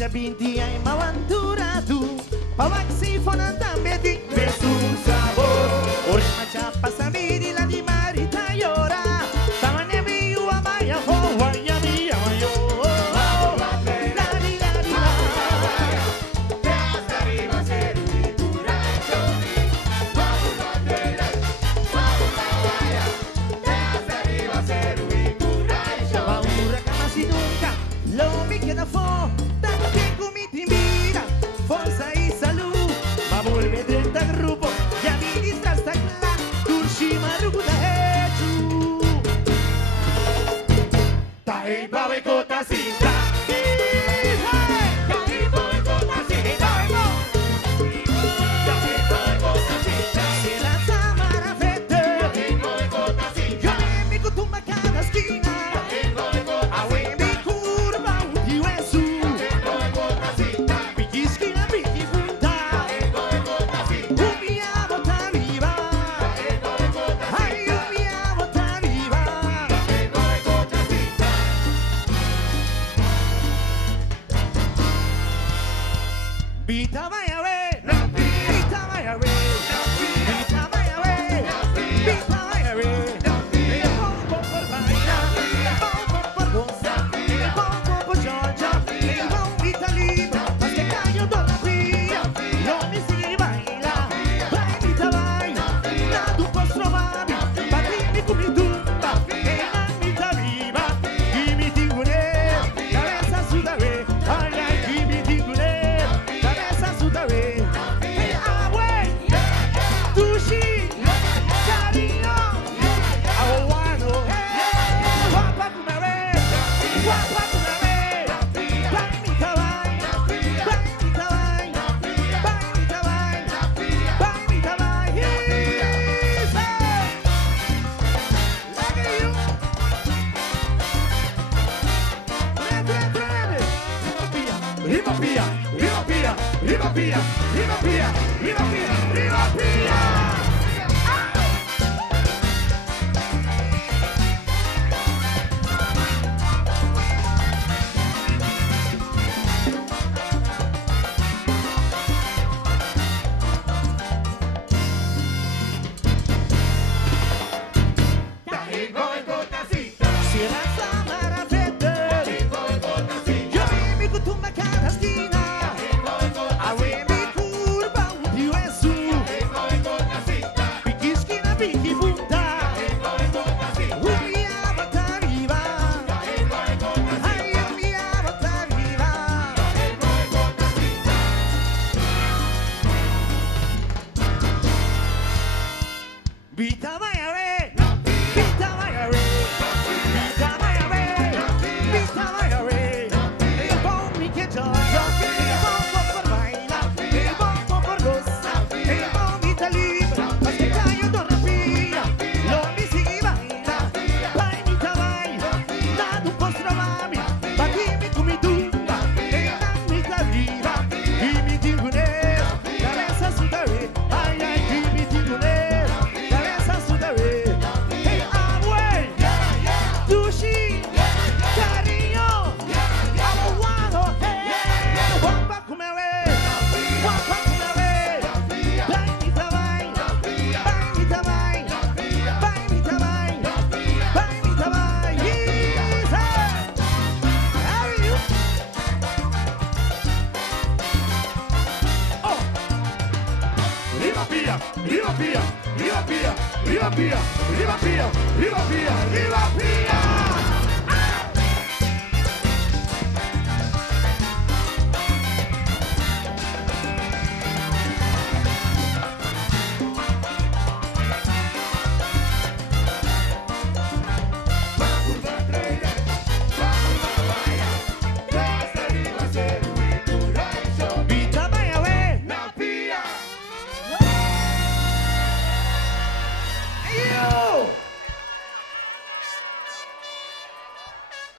Bacia binti ai mawantura tu Pawaksi fona tambe di Vesu sabor Ori macha pasami la di marita yora Tamane mi ua maya ho waya mi amayo La di la di la Te hasta arriba ser un curacho Te hasta arriba ser un curacho Paura kamasi nunca Lo mi queda fo Tanto come ti mira Forza e salud Ma vuelve dentro al grupo Ya mi dista sta cla Turshi maruguta hechu Tae bawe kota sinta Vita vai away, vita vai away, vita vai away, vita vai away. Il bombo per Baila, il bombo per Gonza, il bombo per Giorgia, il bombo Italia, ma che caglio donna via, non mi si baila, vai vita vai, da tu posso trovare, battimi come tumba, e la vita viva, chi mi tingune, cabeza su da re, ai ai chi mi tingune. Hey, away, Tushi, Carino, Awano, Wapa Kumare, Bai mi tawai, Bai mi tawai, Bai mi tawai, Bai mi tawai, He's Look at you. Riva Pia, Riva Pia, Riva Pia, Riva Pia, Riva Pia, Riva Pia. Vita vai away, vita vai away, vita vai away, vita vai away. Il bombi che gioca, il bombo per baila, il bombo per rossa, il bombo Italia, ma che caglio donna via, lo mi si baila, vai vita vai, da tu posso trovare, ma dimmi come tumba, e la vita viva, chi mi dico nero, cabeza su da re, ai ai chi mi dico nero. Hey, away, Tushi, Carino, Awano, hey, Wapa Kumare, Bai mi tawai, Bai mi tawai, Bai mi tawai, Bai mi tawai, He's How are you? Oh, Riva Pia, Riva Pia, Riva Pia, Riva Pia, Riva Pia, Riva Pia, Riva Pia.